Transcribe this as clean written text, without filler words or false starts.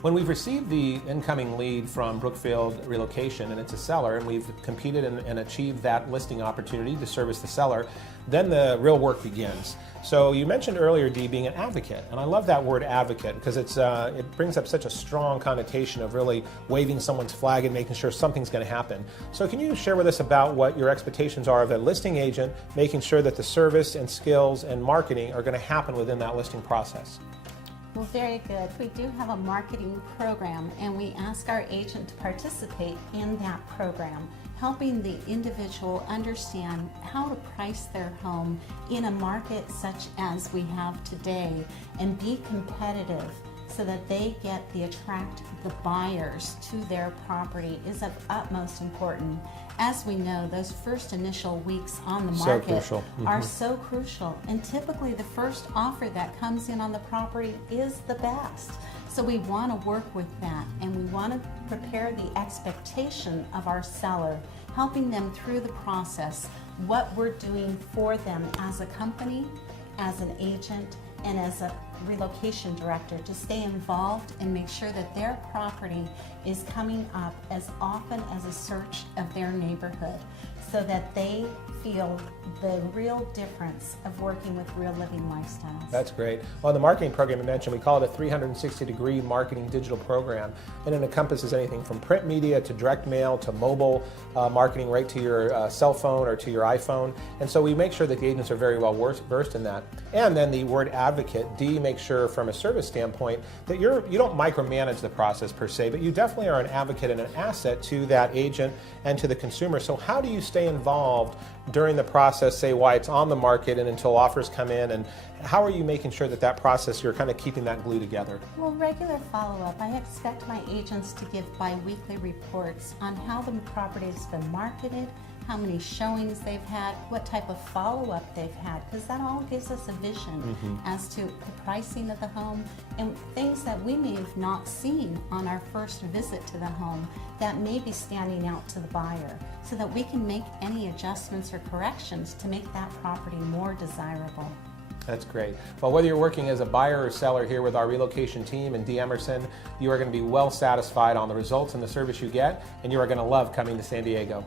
When we've received the incoming lead from Brookfield Relocation and it's a seller and we've competed and achieved that listing opportunity to service the seller, then the real work begins. So you mentioned earlier, Dee, being an advocate, and I love that word advocate because it brings up such a strong connotation of really waving someone's flag and making sure something's going to happen. So can you share with us about what your expectations are of a listing agent, making sure that the service and skills and marketing are going to happen within that listing process? Well, very good. We do have a marketing program, and we ask our agent to participate in that program, helping the individual understand how to price their home in a market such as we have today and be competitive so that they attract the buyers to their property is of utmost importance. As we know, those first initial weeks on the market are so crucial, and typically the first offer that comes in on the property is the best. So we want to work with that, and we want to prepare the expectation of our seller, helping them through the process, what we're doing for them as a company, as an agent, and as a relocation director to stay involved and make sure that their property is coming up as often as a search of their neighborhood so that they feel the real difference of working with Real Living Lifestyles. That's great. Well, the marketing program you mentioned, we call it a 360-degree marketing digital program, and it encompasses anything from print media to direct mail to mobile marketing right to your cell phone or to your iPhone. And so we make sure that the agents are very well versed in that. And then the word advocate, D makes sure from a service standpoint that you don't micromanage the process per se, but you definitely are an advocate and an asset to that agent and to the consumer. So how do you stay involved during the process, say why it's on the market and until offers come in, and how are you making sure that process, you're kind of keeping that glue together? Well, regular follow-up. I expect my agents to give bi-weekly reports on how the property has been marketed, how many showings they've had, what type of follow-up they've had, because that all gives us a vision as to the pricing of the home and things that we may have not seen on our first visit to the home that may be standing out to the buyer, so that we can make any adjustments or corrections to make that property more desirable. That's great. Well, whether you're working as a buyer or seller here with our relocation team and Dee Emerson, you are going to be well satisfied on the results and the service you get, and you are going to love coming to San Diego.